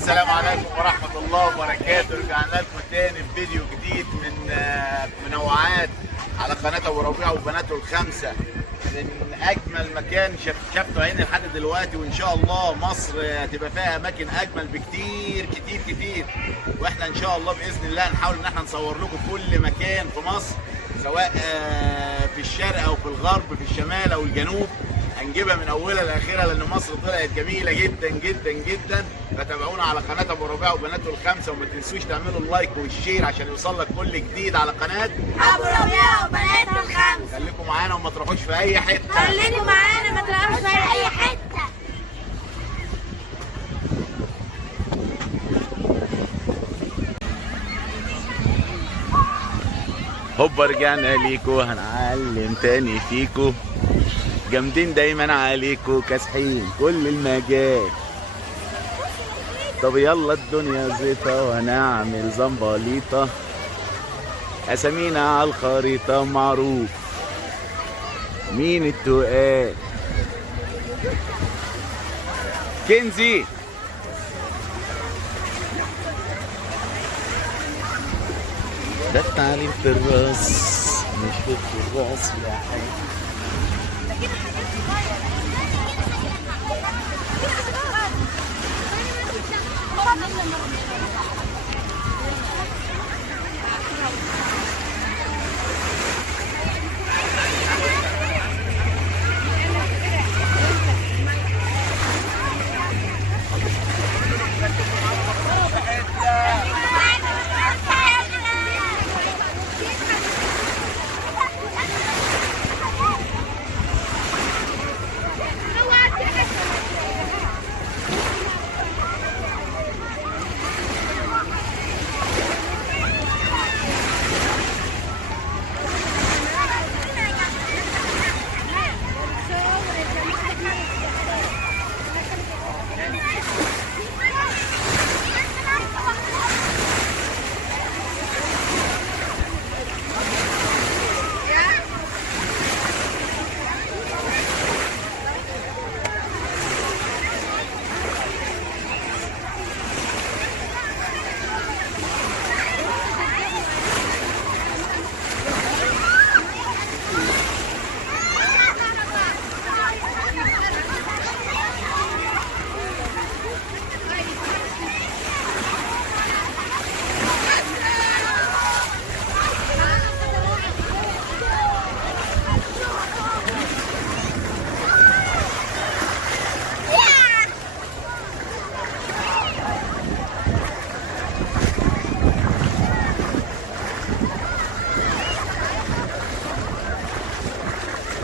السلام عليكم ورحمة الله وبركاته. رجعنا لكم تاني بفيديو جديد من منوعات على قناة أبو ربيع وبناته الخمسة، من أجمل مكان شفتوا عيني لحد دلوقتي، وإن شاء الله مصر هتبقى فيها أماكن أجمل بكتير كتير كتير. وإحنا إن شاء الله بإذن الله نحاول إن إحنا نصور لكم كل مكان في مصر، سواء في الشرق أو في الغرب، في الشمال أو الجنوب. هنجيبها من اولها لاخرها لان مصر طلعت جميله جدا جدا جدا. فتابعونا على قناه ابو ربيع وبناته الخمسه، وما تنسوش تعملوا اللايك والشير عشان يوصل لك كل جديد على قناه ابو ربيع وبناته الخمسه. خليكم معانا وما تروحوش في اي حته. خليكم معانا ما تروحوش في اي حته. هوبا رجعنا ليكو، هنعلم تاني فيكو، جامدين دايما عليكو، كاسحين كل المجال. طب يلا الدنيا زيطة وهنعمل زنبليطة، اسامينا على الخريطة معروف مين التقال. كنزي ده التعليم في الراس مش في الراس يا حاجة.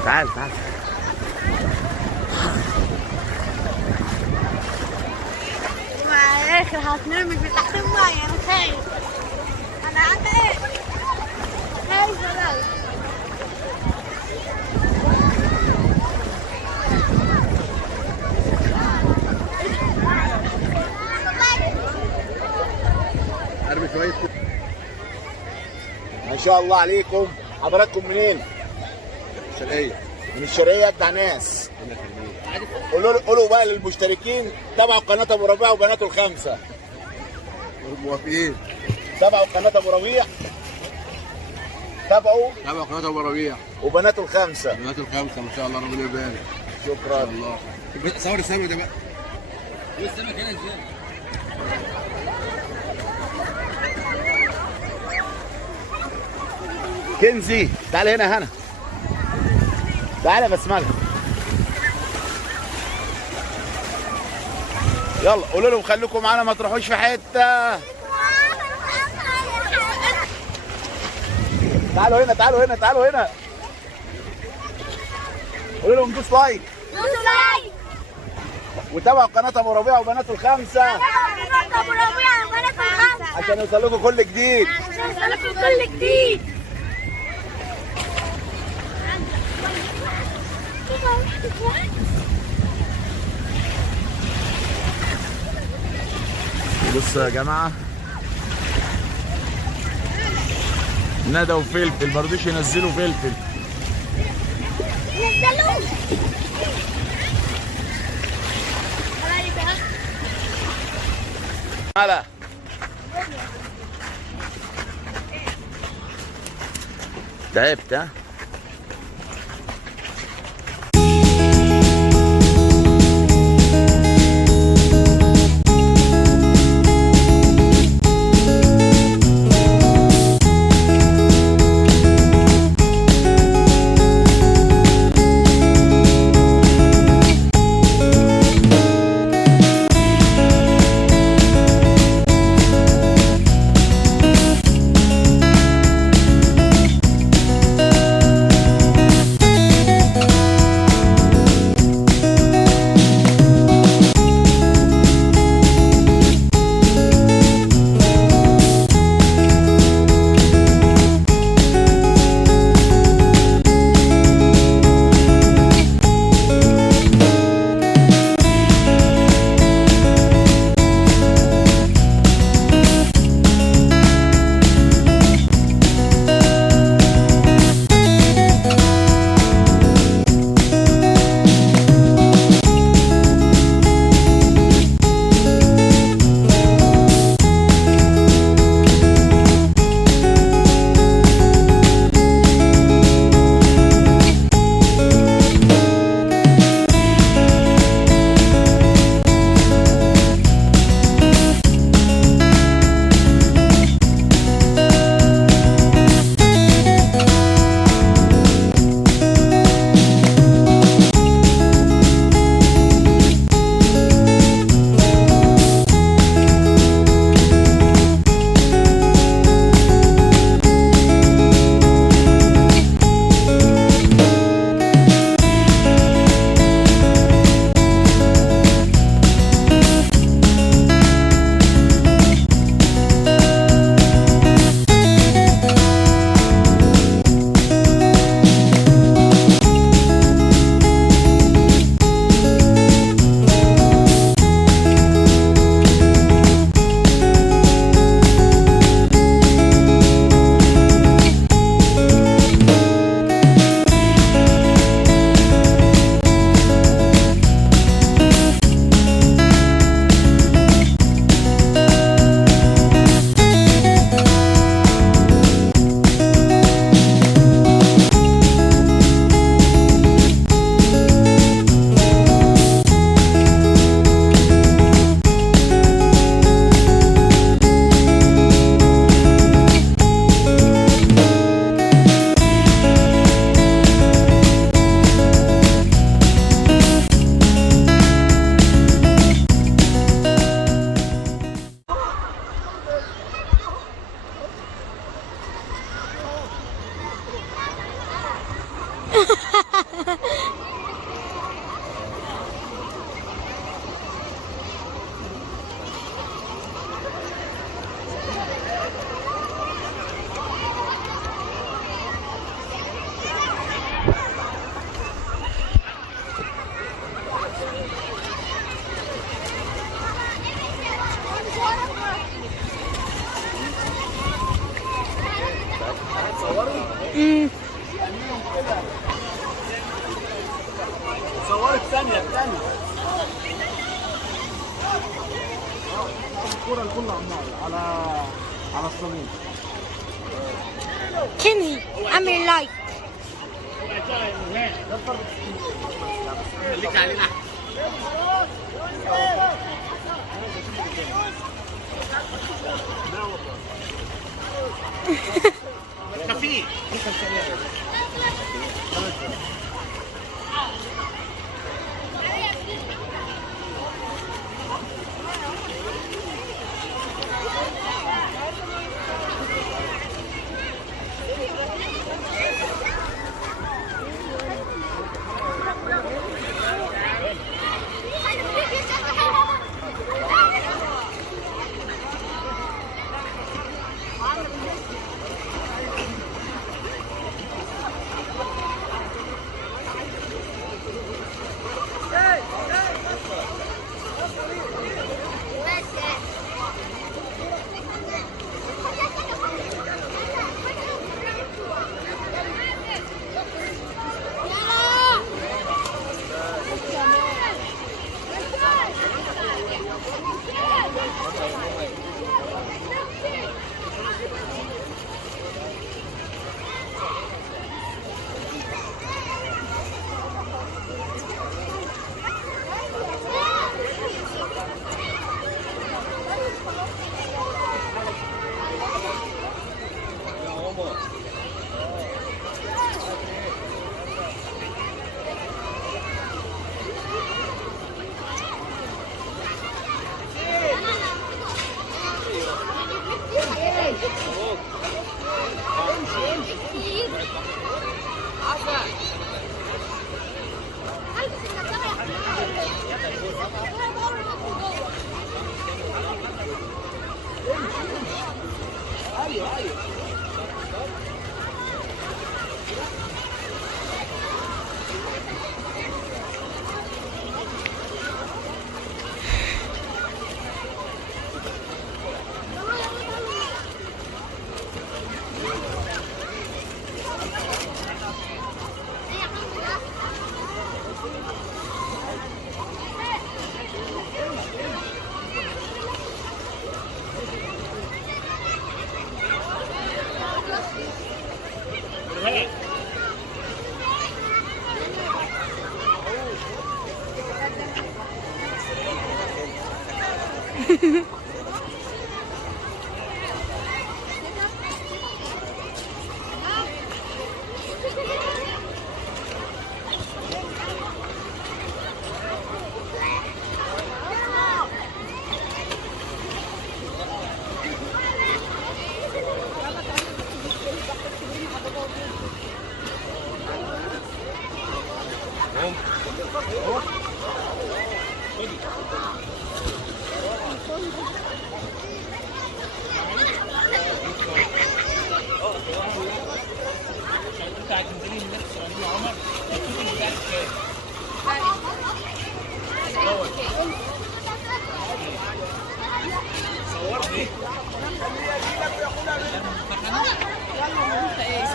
تعال تعال. مع الاخر هتنرمي في تحت المية. انا خايف، انا خايف خايف. ارمي شويه. ما شاء الله عليكم. حضراتكم منين؟ الشرقية. من الشرقية بتاع ناس. قولوا بقى للمشتركين تابعوا قناة ابو ربيع وبناته الخمسة. موافقين. تابعوا قناة ابو ربيع، تابعوا قناة ابو ربيع وبناته الخمسة. بنات الخمسة ما شاء الله، ربنا يبارك. شكرا. الله. صور السمك ده بقى. السمك هنا ازاي؟ كنزي تعال هنا تعالى بسملة. يلا قولوا لهم خليكم معانا ما تروحوش في حته. تعالوا هنا قولوا لهم دوس لايك وتابعوا قناه ابو ربيع وبناته الخمسه عشان يوصل لكم كل جديد. بصوا يا جماعه، ندى وفلفل مرضوش ينزلوا فلفل. هلا تعبت ها؟ صورت ثانية الكرة الكل على الصميم. كنزي اعمل لايك. خليك علينا خفيف.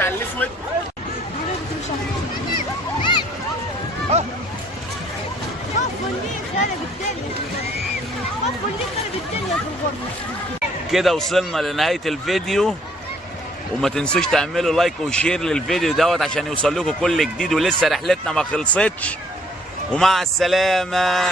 على الاسود. كده وصلنا لنهاية الفيديو، وما تنسوش تعملوا لايك وشير للفيديو دوت عشان يوصل لكم كل جديد، ولسه رحلتنا ما خلصتش. ومع السلامة.